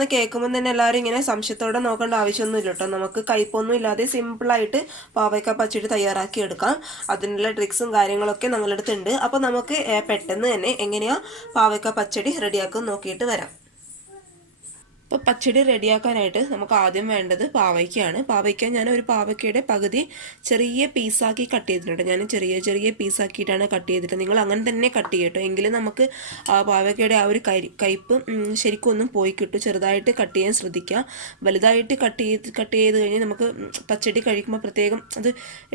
എന്ന് കേൾക്കുമ്പോൾ തന്നെ എല്ലാവരും ഇങ്ങനെ സംശയത്തോടെ നോക്കേണ്ട ആവശ്യമൊന്നുമില്ല കേട്ടോ. നമുക്ക് കയ്പൊന്നും ഇല്ലാതെ സിമ്പിളായിട്ട് പാവയ്ക്ക പച്ചടി തയ്യാറാക്കി എടുക്കാം. അതിനുള്ള ട്രിക്സും കാര്യങ്ങളൊക്കെ നമ്മളുടെ അടുത്തുണ്ട്. അപ്പോൾ നമുക്ക് പെട്ടെന്ന് തന്നെ എങ്ങനെയാണ് പാവയ്ക്ക പച്ചടി റെഡിയാക്കും നോക്കിയിട്ട് വരാം. അപ്പോൾ പച്ചടി റെഡിയാക്കാനായിട്ട് നമുക്ക് ആദ്യം വേണ്ടത് പാവയ്ക്കയാണ്. പാവയ്ക്ക ഞാൻ ഒരു പാവയ്ക്കയുടെ പകുതി ചെറിയ പീസാക്കി കട്ട് ചെയ്തിട്ടുണ്ട്. ഞാൻ ചെറിയ ചെറിയ പീസാക്കിയിട്ടാണ് കട്ട് ചെയ്തിട്ട്. നിങ്ങൾ അങ്ങനെ തന്നെ കട്ട് ചെയ്യട്ടോ, എങ്കിലും നമുക്ക് പാവയ്ക്കയുടെ ആ ഒരു കയ്പ്പ് ശരിക്കും ഒന്നും പോയി കിട്ടും. ചെറുതായിട്ട് കട്ട് ചെയ്യാൻ ശ്രദ്ധിക്കുക. വലുതായിട്ട് കട്ട് ചെയ്ത് കഴിഞ്ഞാൽ നമുക്ക് പച്ചടി കഴിക്കുമ്പോൾ പ്രത്യേകം അത്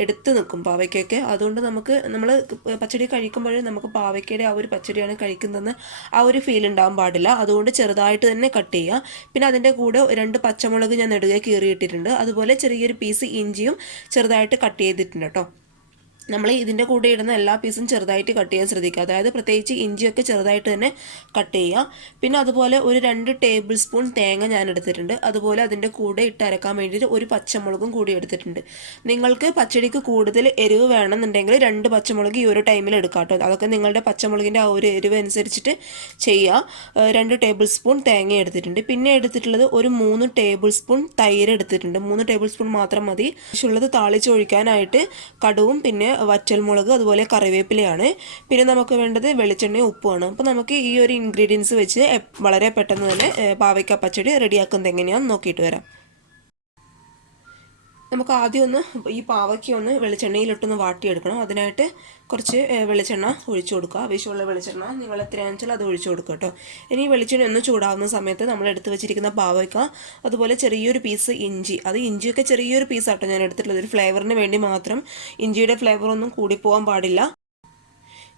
എടുത്ത് നിൽക്കും പാവയ്ക്കൊക്കെ. അതുകൊണ്ട് നമ്മൾ പച്ചടി കഴിക്കുമ്പോൾ നമുക്ക് പാവയ്ക്കയുടെ ആ ഒരു പച്ചടിയാണ് കഴിക്കുന്നതെന്ന് ആ ഒരു ഫീൽ ഉണ്ടാകാൻ പാടില്ല. അതുകൊണ്ട് ചെറുതായിട്ട് തന്നെ കട്ട് ചെയ്യുക. പിന്നെ അതിൻ്റെ കൂടെ 2 പച്ചമുളക് ഞാൻ നെടുകെ കീറിയിട്ടിട്ടുണ്ട്. അതുപോലെ ചെറിയൊരു പീസ് ഇഞ്ചിയും ചെറുതായിട്ട് കട്ട് ചെയ്തിട്ടുണ്ട് കേട്ടോ. നമ്മൾ ഇതിൻ്റെ കൂടെ ഇടുന്ന എല്ലാ പീസും ചെറുതായിട്ട് കട്ട് ചെയ്യാൻ ശ്രദ്ധിക്കുക. അതായത് പ്രത്യേകിച്ച് ഇഞ്ചിയൊക്കെ ചെറുതായിട്ട് തന്നെ കട്ട് ചെയ്യുക. പിന്നെ അതുപോലെ ഒരു 2 ടേബിൾ സ്പൂൺ തേങ്ങ ഞാൻ എടുത്തിട്ടുണ്ട്. അതുപോലെ അതിൻ്റെ കൂടെ ഇട്ട് അരക്കാൻ വേണ്ടിയിട്ട് ഒരു പച്ചമുളകും കൂടി എടുത്തിട്ടുണ്ട്. നിങ്ങൾക്ക് പച്ചടിക്ക് കൂടുതൽ എരിവ് വേണമെന്നുണ്ടെങ്കിൽ 2 പച്ചമുളക് ഈ ഒരു ടൈമിൽ എടുക്കാം കേട്ടോ. അതൊക്കെ നിങ്ങളുടെ പച്ചമുളകിൻ്റെ ആ ഒരു എരിവ് അനുസരിച്ചിട്ട് ചെയ്യുക. 2 ടേബിൾ സ്പൂൺ തേങ്ങ എടുത്തിട്ടുണ്ട്. പിന്നെ എടുത്തിട്ടുള്ളത് ഒരു 3 ടേബിൾ സ്പൂൺ തൈര് എടുത്തിട്ടുണ്ട്. 3 ടേബിൾ സ്പൂൺ മാത്രം മതി. ആവശ്യമുള്ളത് താളിച്ചൊഴിക്കാനായിട്ട് കടുവും പിന്നെ വറ്റൽമുളക് അതുപോലെ കറിവേപ്പിലയാണ്. പിന്നെ നമുക്ക് വേണ്ടത് വെളിച്ചെണ്ണയും ഉപ്പുമാണ്. അപ്പോൾ നമുക്ക് ഈ ഒരു ഇൻഗ്രീഡിയൻസ് വെച്ച് വളരെ പെട്ടെന്ന് തന്നെ പാവയ്ക്ക പച്ചടി റെഡിയാക്കുന്നത് എങ്ങനെയാണെന്ന് നോക്കിയിട്ട് വരാം. നമുക്ക് ആദ്യം ഈ പാവയ്ക്ക വെളിച്ചെണ്ണയിലിട്ടൊന്ന് വാട്ടിയെടുക്കണം. അതിനായിട്ട് കുറച്ച് വെളിച്ചെണ്ണ ഒഴിച്ചു കൊടുക്കുക. ആവശ്യമുള്ള വെളിച്ചെണ്ണ നിങ്ങൾ എത്രയാണെന്ന് വെച്ചാൽ അത് ഒഴിച്ചു കൊടുക്കുക കേട്ടോ. ഇനി വെളിച്ചെണ്ണ ഒന്ന് ചൂടാവുന്ന സമയത്ത് നമ്മൾ എടുത്ത് വെച്ചിരിക്കുന്ന പാവയ്ക്ക, അതുപോലെ ചെറിയൊരു പീസ് ഇഞ്ചി, അത് ഇഞ്ചിയൊക്കെ ചെറിയൊരു പീസാട്ടോ ഞാൻ എടുത്തിട്ടുള്ളത്. ഒരു ഫ്ലേവറിന് വേണ്ടി മാത്രം. ഇഞ്ചിയുടെ ഫ്ലേവറൊന്നും കൂടിപ്പോകാൻ പാടില്ല.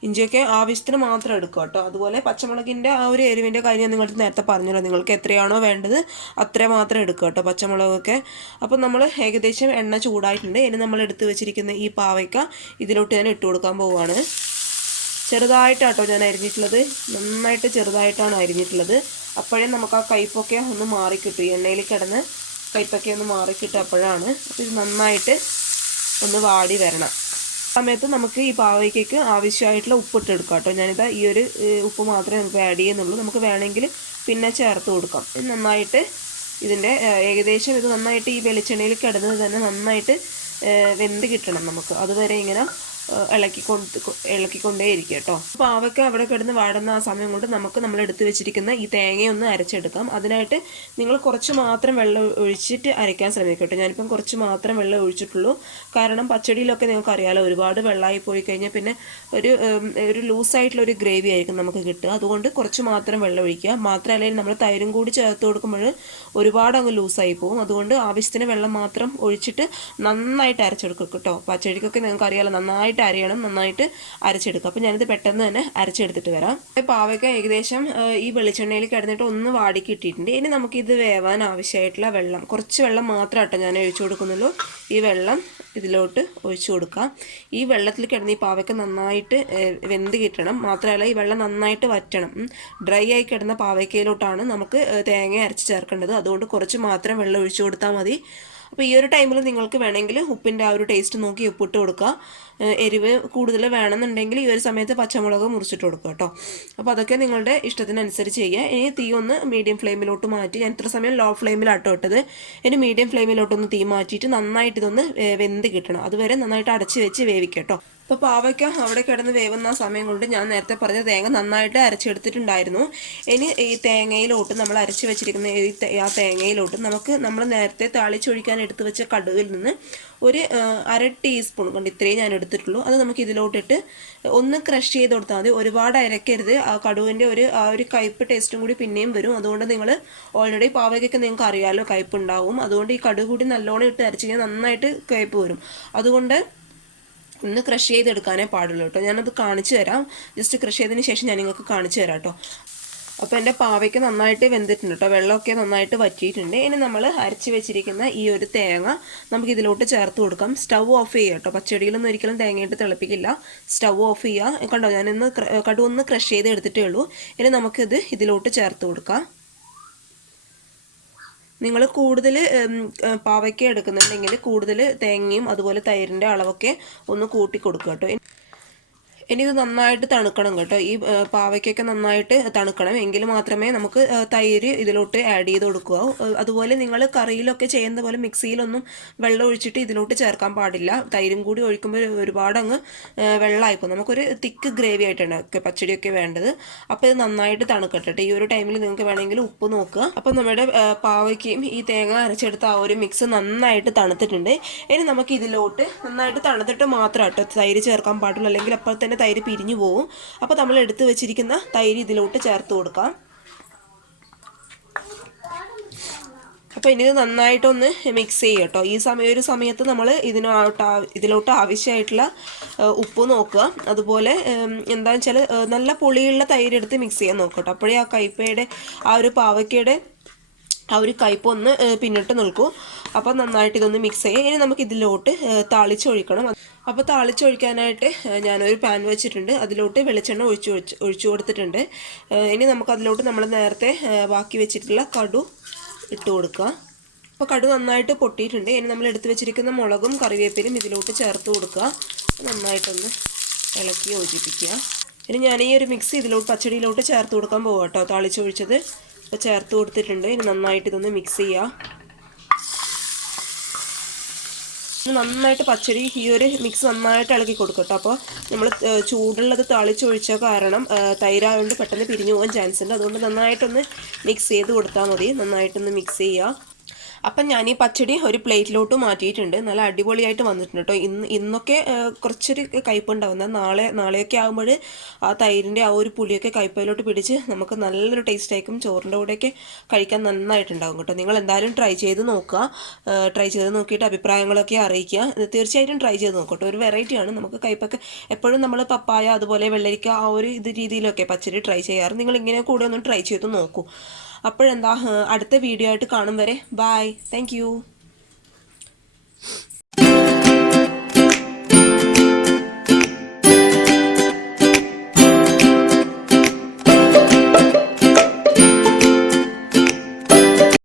ഇഞ്ചിയൊക്കെ ആവശ്യത്തിന് മാത്രം എടുക്കുക കേട്ടോ. അതുപോലെ പച്ചമുളകിൻ്റെ ആ ഒരു എരിവിൻ്റെ കാര്യം നിങ്ങൾക്ക് നേരത്തെ പറഞ്ഞല്ലോ. നിങ്ങൾക്ക് എത്രയാണോ വേണ്ടത് അത്ര മാത്രം എടുക്കുക കേട്ടോ പച്ചമുളകൊക്കെ. അപ്പം നമ്മൾ ഏകദേശം എണ്ണ ചൂടായിട്ടുണ്ട്. ഇനി നമ്മൾ എടുത്ത് വെച്ചിരിക്കുന്ന ഈ പാവയ്ക്ക ഇതിലോട്ട് ഞാൻ ഇട്ട് കൊടുക്കാൻ പോവുകയാണ്. ചെറുതായിട്ടാട്ടോ ഞാൻ അരിഞ്ഞിട്ടുള്ളത്. നന്നായിട്ട് ചെറുതായിട്ടാണ് അരിഞ്ഞിട്ടുള്ളത്. അപ്പോഴേ നമുക്ക് ആ കയ്പൊക്കെ ഒന്ന് മാറിക്കിട്ടും. എണ്ണയിൽ കിടന്ന് കയ്പൊക്കെ ഒന്ന് മാറിക്കിട്ടും അപ്പോഴാണ്. അപ്പോൾ ഇത് നന്നായിട്ട് ഒന്ന് വാടി വരണം. സമയത്ത് നമുക്ക് ഈ പാവയ്ക്കയ്ക്ക് ആവശ്യമായിട്ടുള്ള ഉപ്പിട്ടെടുക്കാം കേട്ടോ. ഞാനിതാ ഈ ഒരു ഉപ്പ് മാത്രമേ നമുക്ക് ആഡ് ചെയ്യുന്നുള്ളൂ. നമുക്ക് വേണമെങ്കിൽ പിന്നെ ചേർത്ത് കൊടുക്കാം. നന്നായിട്ട് ഇതിൻ്റെ ഏകദേശം ഇത് നന്നായിട്ട് ഈ വെളിച്ചെണ്ണയിൽ കിടന്നത് തന്നെ നന്നായിട്ട് വെന്ത് കിട്ടണം നമുക്ക്. അതുവരെ ഇങ്ങനെ ഇളക്കിക്കൊണ്ടേയിരിക്കും കേട്ടോ. പാവയ്ക്ക അവിടെ കിടന്ന് വാടുന്ന ആ സമയം കൊണ്ട് നമ്മൾ എടുത്ത് വെച്ചിരിക്കുന്ന ഈ തേങ്ങയൊന്ന് അരച്ചെടുക്കാം. അതിനായിട്ട് നിങ്ങൾ കുറച്ച് മാത്രം വെള്ളം ഒഴിച്ചിട്ട് അരയ്ക്കാൻ ശ്രമിക്കും കേട്ടോ. ഞാനിപ്പം കുറച്ച് മാത്രം വെള്ളം ഒഴിച്ചിട്ടുള്ളൂ. കാരണം പച്ചടിയിലൊക്കെ നിങ്ങൾക്ക് അറിയാമല്ലോ, ഒരുപാട് വെള്ളമായി പോയി കഴിഞ്ഞാൽ പിന്നെ ഒരു ലൂസായിട്ടുള്ളൊരു ഗ്രേവി ആയിരിക്കും നമുക്ക് കിട്ടുക. അതുകൊണ്ട് കുറച്ച് മാത്രം വെള്ളം ഒഴിക്കുക. മാത്രമല്ല നമ്മൾ തൈരും കൂടി ചേർത്ത് കൊടുക്കുമ്പോൾ ഒരുപാട് അങ്ങ് ലൂസായി പോകും. അതുകൊണ്ട് ആവശ്യത്തിന് വെള്ളം മാത്രം ഒഴിച്ചിട്ട് നന്നായിട്ട് അരച്ചെടുക്കും കേട്ടോ. പച്ചടിക്കൊക്കെ നിങ്ങൾക്ക് അറിയാമല്ലോ, നന്നായിട്ട് അരയണം, നന്നായിട്ട് അരച്ചെടുക്കുക. അപ്പോൾ ഞാനിത് പെട്ടെന്ന് തന്നെ അരച്ചെടുത്തിട്ട് വരാം. പാവയ്ക്ക ഏകദേശം ഈ വെളിച്ചെണ്ണയിൽ കിടന്നിട്ട് ഒന്ന് വാടിക്ക് ഇട്ടിട്ടുണ്ട്. ഇനി നമുക്കിത് വേവാൻ ആവശ്യമായിട്ടുള്ള വെള്ളം, കുറച്ച് വെള്ളം മാത്രമാട്ടോ ഞാൻ ഒഴിച്ചു കൊടുക്കുന്നുള്ളൂ. ഈ വെള്ളം ഇതിലോട്ട് ഒഴിച്ചു കൊടുക്കാം. ഈ വെള്ളത്തിൽ കിടന്ന് ഈ പാവയ്ക്ക നന്നായിട്ട് വെന്ത് കിട്ടണം. മാത്രമല്ല ഈ വെള്ളം നന്നായിട്ട് വറ്റണം. ഡ്രൈ ആയി കിടന്ന പാവയ്ക്കയിലോട്ടാണ് നമുക്ക് തേങ്ങ അരച്ച് ചേർക്കേണ്ടത്. അതുകൊണ്ട് കുറച്ച് മാത്രം വെള്ളം ഒഴിച്ചു കൊടുത്താൽ മതി. അപ്പോൾ ഈ ഒരു ടൈമിൽ നിങ്ങൾക്ക് വേണമെങ്കിൽ ഉപ്പിൻ്റെ ആ ഒരു ടേസ്റ്റ് നോക്കി ഉപ്പിട്ട് കൊടുക്കുക. എരിവ് കൂടുതൽ വേണമെന്നുണ്ടെങ്കിൽ ഈ ഒരു സമയത്ത് പച്ചമുളക് മുറിച്ചിട്ട് കൊടുക്കുക കേട്ടോ. അപ്പോൾ അതൊക്കെ നിങ്ങളുടെ ഇഷ്ടത്തിനനുസരിച്ച് ചെയ്യുക. ഇനി തീ ഒന്ന് മീഡിയം ഫ്ലെയിമിലോട്ട് മാറ്റി, ഞാൻ ഇത്ര സമയം ലോ ഫ്ലെയിമിലാട്ടോ ഇട്ടത്. ഇനി മീഡിയം ഫ്ലെയിമിലോട്ടൊന്ന് തീ മാറ്റിയിട്ട് നന്നായിട്ട് ഇതൊന്ന് വെന്ത് കിട്ടണം. അതുവരെ നന്നായിട്ട് അടച്ച് വെച്ച് വേവിക്കുക കേട്ടോ. അപ്പോൾ പാവയ്ക്ക അവിടെ കിടന്ന് വേവുന്ന സമയം കൊണ്ട് ഞാൻ നേരത്തെ പറഞ്ഞ തേങ്ങ നന്നായിട്ട് അരച്ചെടുത്തിട്ടുണ്ടായിരുന്നു. ഇനി ഈ തേങ്ങയിലോട്ട് നമ്മൾ അരച്ച് വെച്ചിരിക്കുന്ന ആ തേങ്ങയിലോട്ട് നമ്മൾ നേരത്തെ താളിച്ചൊഴിക്കാൻ എടുത്ത് വെച്ച കടുകിൽ നിന്ന് ഒരു 1/2 ടീസ്പൂൺ കൊണ്ട് ഇത്രയും ഞാൻ എടുത്തിട്ടുള്ളൂ. അത് നമുക്ക് ഇതിലോട്ടിട്ട് ഒന്ന് ക്രഷ് ചെയ്ത് കൊടുത്താൽ മതി. ഒരുപാട് അരക്കരുത്. ആ കടുവിൻ്റെ ആ ഒരു കയ്പ്പ് ടേസ്റ്റും കൂടി പിന്നെയും വരും. അതുകൊണ്ട് നിങ്ങൾ ഓൾറെഡി പാവയ്ക്കൊക്കെ നിങ്ങൾക്ക് അറിയാമല്ലോ കയ്പ്പ് ഉണ്ടാവും. അതുകൊണ്ട് ഈ കടുക് കൂടി നല്ലോണം ഇട്ട് അരച്ച് കഴിഞ്ഞാൽ നന്നായിട്ട് കയ്പ്പ് വരും. അതുകൊണ്ട് ഒന്ന് ക്രഷ് ചെയ്തെടുക്കാനേ പാടുള്ളൂ കേട്ടോ. ഞാനത് കാണിച്ചു തരാം. ജസ്റ്റ് ക്രഷ് ചെയ്തതിന് ശേഷം ഞാൻ നിങ്ങൾക്ക് കാണിച്ചു തരാം കേട്ടോ. അപ്പോൾ എൻ്റെ പാവയ്ക്ക് നന്നായിട്ട് വെന്തിട്ടുണ്ട് കേട്ടോ. വെള്ളമൊക്കെ നന്നായിട്ട് വറ്റിയിട്ടുണ്ട്. ഇനി നമ്മൾ അരച്ച് വെച്ചിരിക്കുന്ന ഈ ഒരു തേങ്ങ നമുക്ക് ഇതിലോട്ട് ചേർത്ത് കൊടുക്കാം. സ്റ്റൗ ഓഫ് ചെയ്യുക കേട്ടോ. പച്ചടിയിലൊന്നും ഒരിക്കലും തേങ്ങയിട്ട് തിളപ്പിക്കില്ല. സ്റ്റൗ ഓഫ് ചെയ്യുക. കണ്ടോ, ഞാനിന്ന് കടുവൊന്ന് ക്രഷ് ചെയ്ത് എടുത്തിട്ടേ ഉള്ളൂ. ഇനി നമുക്കിത് ഇതിലോട്ട് ചേർത്ത് കൊടുക്കാം. നിങ്ങൾ കൂടുതൽ പാവയ്ക്ക എടുക്കുന്നുണ്ടെങ്കിൽ കൂടുതൽ തേങ്ങയും അതുപോലെ തൈരിൻ്റെ അളവൊക്കെ ഒന്ന് കൂട്ടി കൊടുക്കുക കേട്ടോ. ഇനി ഇത് നന്നായിട്ട് തണുക്കണം കേട്ടോ. ഈ പാവയ്ക്കൊക്കെ നന്നായിട്ട് തണുക്കണം. എങ്കിൽ മാത്രമേ നമുക്ക് തൈര് ഇതിലോട്ട് ആഡ് ചെയ്ത് കൊടുക്കുക. അതുപോലെ നിങ്ങൾ കറിയിലൊക്കെ ചെയ്യുന്ന പോലെ മിക്സിയിലൊന്നും വെള്ളം ഒഴിച്ചിട്ട് ഇതിലോട്ട് ചേർക്കാൻ പാടില്ല. തൈരും കൂടി ഒഴിക്കുമ്പോൾ ഒരുപാട് അങ്ങ് വെള്ളമായിപ്പോൾ നമുക്കൊരു തിക്ക് ഗ്രേവി ആയിട്ടാണ് പച്ചടിയൊക്കെ വേണ്ടത്. അപ്പോൾ ഇത് നന്നായിട്ട് തണുക്കട്ടെ. ഈ ഒരു ടൈമിൽ നിങ്ങൾക്ക് വേണമെങ്കിൽ ഉപ്പ് നോക്കുക. അപ്പോൾ നമ്മുടെ പാവയ്ക്കയും ഈ തേങ്ങ അരച്ചെടുത്ത ആ ഒരു മിക്സ് നന്നായിട്ട് തണുത്തിട്ടുണ്ട്. ഇനി നമുക്ക് ഇതിലോട്ട് നന്നായിട്ട് തണുത്തിട്ട് മാത്രം കേട്ടോ തൈര് ചേർക്കാൻ പാടുള്ളൂ, അല്ലെങ്കിൽ അപ്പോൾ തന്നെ തൈര് പിരിഞ്ഞു പോകും. അപ്പോൾ നമ്മൾ എടുത്തു വെച്ചിരിക്കുന്ന തൈര് ഇതിലോട്ട് ചേർത്ത് കൊടുക്കാം. അപ്പോൾ ഇനി ഇത് നന്നായിട്ടൊന്ന് മിക്സ് ചെയ്യുക കേട്ടോ. ഒരു സമയത്ത് നമ്മൾ ഇതിലോട്ട് ആവശ്യമായിട്ടുള്ള ഉപ്പ് നോക്കുക. അതുപോലെ എന്താണെന്ന് വെച്ചാൽ നല്ല പുളിയുള്ള തൈര് എടുത്ത് മിക്സ് ചെയ്യാൻ നോക്കുക കേട്ടോ. അപ്പോഴേ ആ കയ്പയുടെ ആ ഒരു പാവയ്ക്കയുടെ ആ ഒരു കയ്പൊന്ന് പിന്നിട്ട് നിൽക്കും. അപ്പോൾ നന്നായിട്ട് ഇതൊന്ന് മിക്സ് ചെയ്യുക. ഇനി നമുക്ക് ഇതിലോട്ട് താളിച്ചൊഴിക്കണം. അപ്പോൾ താളിച്ചൊഴിക്കാനായിട്ട് ഞാനൊരു പാൻ വെച്ചിട്ടുണ്ട്. അതിലോട്ട് വെളിച്ചെണ്ണ ഒഴിച്ചു കൊടുത്തിട്ടുണ്ട്. ഇനി നമുക്ക് അതിലോട്ട് നമ്മൾ നേരത്തെ ബാക്കി വെച്ചിട്ടുള്ള കടു ഇട്ട് കൊടുക്കുക. അപ്പോൾ കടു നന്നായിട്ട് പൊട്ടിയിട്ടുണ്ട്. ഇനി നമ്മൾ എടുത്തു വെച്ചിരിക്കുന്ന മുളകും കറിവേപ്പിലും ഇതിലോട്ട് ചേർത്ത് കൊടുക്കുക. നന്നായിട്ടൊന്ന് ഇളക്കി യോജിപ്പിക്കുക. ഇനി ഞാൻ ഈ ഒരു മിക്സ് പച്ചടിയിലോട്ട് ചേർത്ത് കൊടുക്കാൻ പോകാം കേട്ടോ. താളിച്ചൊഴിച്ചത് അപ്പോൾ ചേർത്ത് കൊടുത്തിട്ടുണ്ട്. ഇനി നന്നായിട്ട് ഇതൊന്ന് മിക്സ് ചെയ്യുക. നന്നായിട്ട് പച്ചടി ഈ ഒരു മിക്സ് നന്നായിട്ട് ഇളക്കി കൊടുക്കട്ടോ. അപ്പോൾ നമ്മൾ ചൂടുള്ളത് താളിച്ചൊഴിച്ച കാരണം തൈരായതുകൊണ്ട് പെട്ടെന്ന് പിരിഞ്ഞു പോകാൻ ചാൻസ് ഉണ്ട്. അതുകൊണ്ട് നന്നായിട്ടൊന്ന് മിക്സ് ചെയ്ത് കൊടുത്താൽ മതി. നന്നായിട്ടൊന്ന് മിക്സ് ചെയ്യുക. അപ്പം ഞാൻ ഈ പച്ചടി ഒരു പ്ലേറ്റിലോട്ട് മാറ്റിയിട്ടുണ്ട്. നല്ല അടിപൊളിയായിട്ട് വന്നിട്ടുണ്ട് കേട്ടോ. ഇന്നൊക്കെ കുറച്ചൊരു കയ്പുണ്ടാവും. നാളെയൊക്കെ ആകുമ്പോൾ ആ തൈരിൻ്റെ ആ ഒരു പുളിയൊക്കെ കയ്പയിലോട്ട് പിടിച്ച് നമുക്ക് നല്ലൊരു ടേസ്റ്റ് ആയിരിക്കും. ചോറിൻ്റെ കൂടെയൊക്കെ കഴിക്കാൻ നന്നായിട്ടുണ്ടാകും കേട്ടോ. നിങ്ങൾ എന്തായാലും ട്രൈ ചെയ്ത് നോക്കുക. ട്രൈ ചെയ്ത് നോക്കിയിട്ട് അഭിപ്രായങ്ങളൊക്കെ അറിയിക്കുക. തീർച്ചയായിട്ടും ട്രൈ ചെയ്ത് നോക്കട്ടോ. ഒരു വെറൈറ്റിയാണ്. നമുക്ക് കയ്പൊക്കെ എപ്പോഴും നമ്മൾ പപ്പായ അതുപോലെ വെള്ളരിക്ക ആ ഒരു രീതിയിലൊക്കെ പച്ചടി ട്രൈ ചെയ്യാറ്. നിങ്ങൾ ഇങ്ങനെ കൂടെ ഒന്ന് ട്രൈ ചെയ്ത് നോക്കൂ. അപ്പോഴെന്താ അടുത്ത വീഡിയോ ആയിട്ട് കാണും വരെ ബൈ. Thank you.